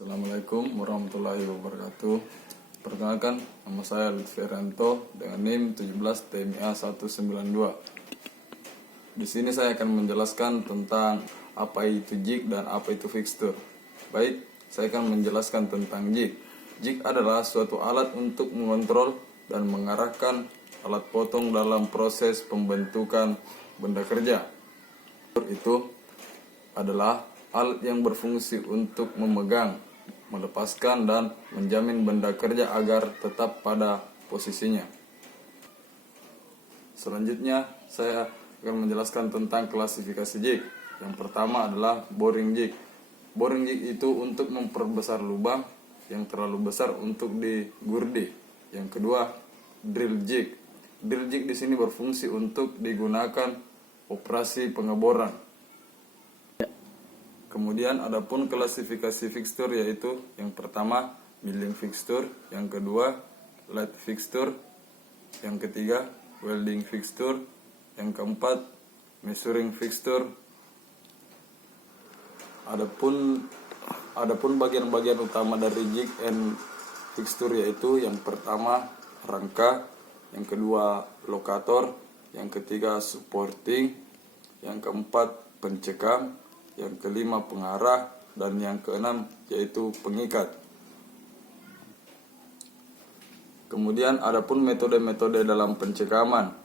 Assalamualaikum warahmatullahi wabarakatuh. Perkenalkan, nama saya Lutfi Ranto dengan NIM 17 TMA 192. Di sini saya akan menjelaskan tentang apa itu jig dan apa itu fixture. Baik, saya akan menjelaskan tentang jig. Jig adalah suatu alat untuk mengontrol dan mengarahkan alat potong dalam proses pembentukan benda kerja. Itu adalah alat yang berfungsi untuk memegang, melepaskan, dan menjamin benda kerja agar tetap pada posisinya. Selanjutnya, saya akan menjelaskan tentang klasifikasi jig. Yang pertama adalah boring jig. Boring jig itu untuk memperbesar lubang yang terlalu besar untuk digurdi. Yang kedua, drill jig. Drill jig di sini berfungsi untuk digunakan operasi pengeboran. Kemudian adapun klasifikasi fixture yaitu yang pertama milling fixture, yang kedua lathe fixture, yang ketiga welding fixture, yang keempat measuring fixture. Adapun bagian-bagian utama dari jig and fixture yaitu yang pertama rangka, yang kedua lokator, yang ketiga supporting, yang keempat pencekam, yang kelima pengarah, dan yang keenam yaitu pengikat. Kemudian adapun metode-metode dalam pencekaman.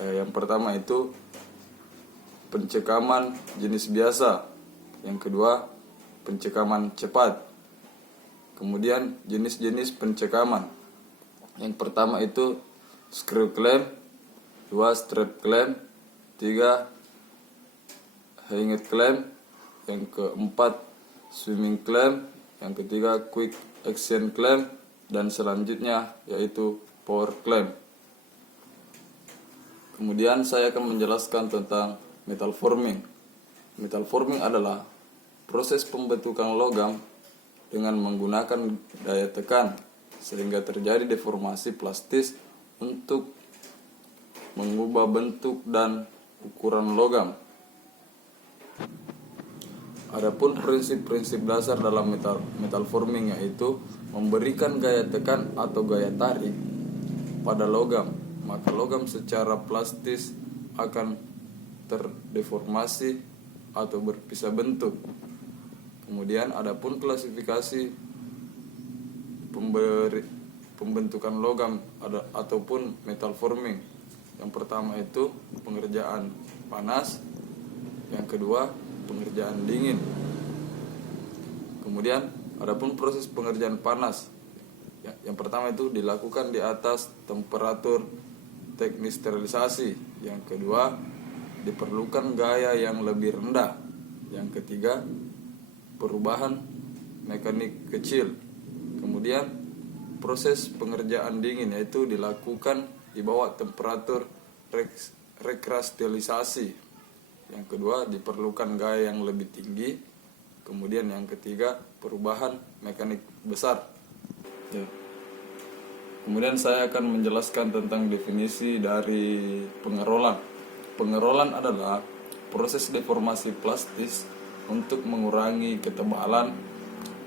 Yang pertama itu pencekaman jenis biasa, yang kedua pencekaman cepat. Kemudian jenis-jenis pencekaman. Yang pertama itu screw clamp, dua strap clamp, tiga hanging clamp, yang keempat swimming clamp, yang ketiga quick action clamp, dan selanjutnya yaitu power clamp. Kemudian saya akan menjelaskan tentang metal forming. Metal forming adalah proses pembentukan logam dengan menggunakan daya tekan sehingga terjadi deformasi plastis untuk mengubah bentuk dan ukuran logam. Adapun prinsip-prinsip dasar dalam metal forming yaitu memberikan gaya tekan atau gaya tarik pada logam, maka logam secara plastis akan terdeformasi atau berpisah bentuk. Kemudian adapun klasifikasi pembentukan logam ataupun metal forming. Yang pertama itu pengerjaan panas, yang kedua pengerjaan dingin. Kemudian adapun proses pengerjaan panas, yang pertama itu dilakukan di atas temperatur teknis sterilisasi. Yang kedua diperlukan gaya yang lebih rendah. Yang ketiga perubahan mekanik kecil. Kemudian proses pengerjaan dingin yaitu dilakukan di bawah temperatur rekristelisasi. Yang kedua diperlukan gaya yang lebih tinggi. Kemudian yang ketiga perubahan mekanik besar. Kemudian saya akan menjelaskan tentang definisi dari pengerolan. Pengerolan adalah proses deformasi plastis untuk mengurangi ketebalan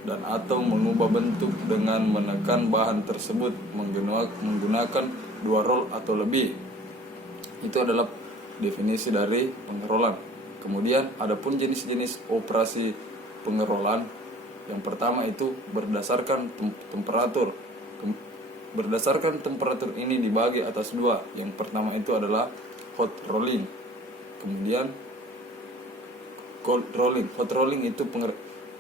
dan atau mengubah bentuk dengan menekan bahan tersebut menggunakan dua roll atau lebih. Itu adalah definisi dari pengerolan. Kemudian adapun jenis-jenis operasi pengerolan. Yang pertama itu berdasarkan temperatur. Berdasarkan temperatur ini dibagi atas dua. Yang pertama itu adalah hot rolling. Kemudian cold rolling. Hot rolling itu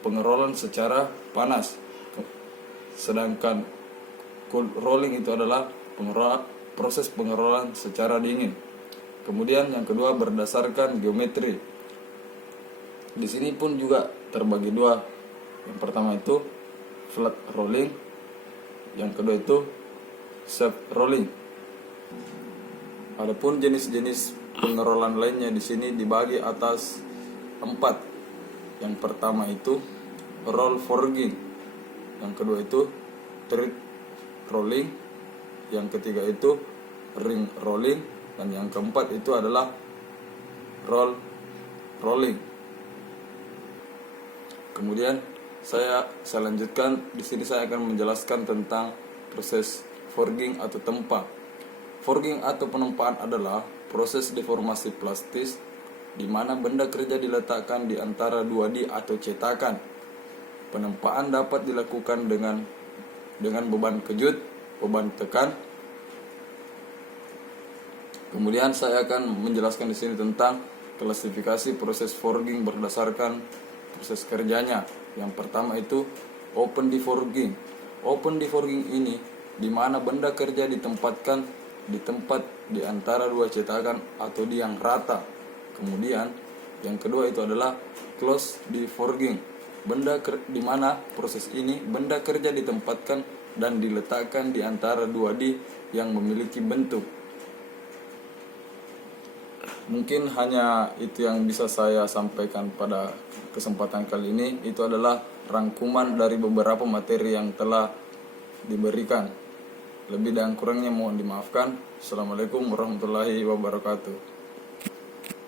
pengerolan secara panas. Sedangkan cold rolling itu adalah proses pengerolan secara dingin. Kemudian yang kedua berdasarkan geometri. Di sini pun juga terbagi dua. Yang pertama itu flat rolling, yang kedua itu shaft rolling. Adapun jenis-jenis pengerolan lainnya di sini dibagi atas 4. Yang pertama itu roll forging, yang kedua itu thread rolling, yang ketiga itu ring rolling, dan yang keempat itu adalah roll rolling. Kemudian saya lanjutkan. Di sini saya akan menjelaskan tentang proses forging atau tempa. Forging atau penempaan adalah proses deformasi plastis di mana benda kerja diletakkan di antara 2D atau cetakan. Penempaan dapat dilakukan dengan beban kejut, beban tekan. Kemudian saya akan menjelaskan di sini tentang klasifikasi proses forging berdasarkan proses kerjanya. Yang pertama itu open deforging. Open deforging ini di mana benda kerja ditempatkan di tempat di antara 2 cetakan atau di yang rata. Kemudian yang kedua itu adalah close deforging. Di mana proses ini benda kerja ditempatkan dan diletakkan di antara 2D yang memiliki bentuk. Mungkin hanya itu yang bisa saya sampaikan pada kesempatan kali ini. Itu adalah rangkuman dari beberapa materi yang telah diberikan. Lebih dan kurangnya mohon dimaafkan. Assalamualaikum warahmatullahi wabarakatuh.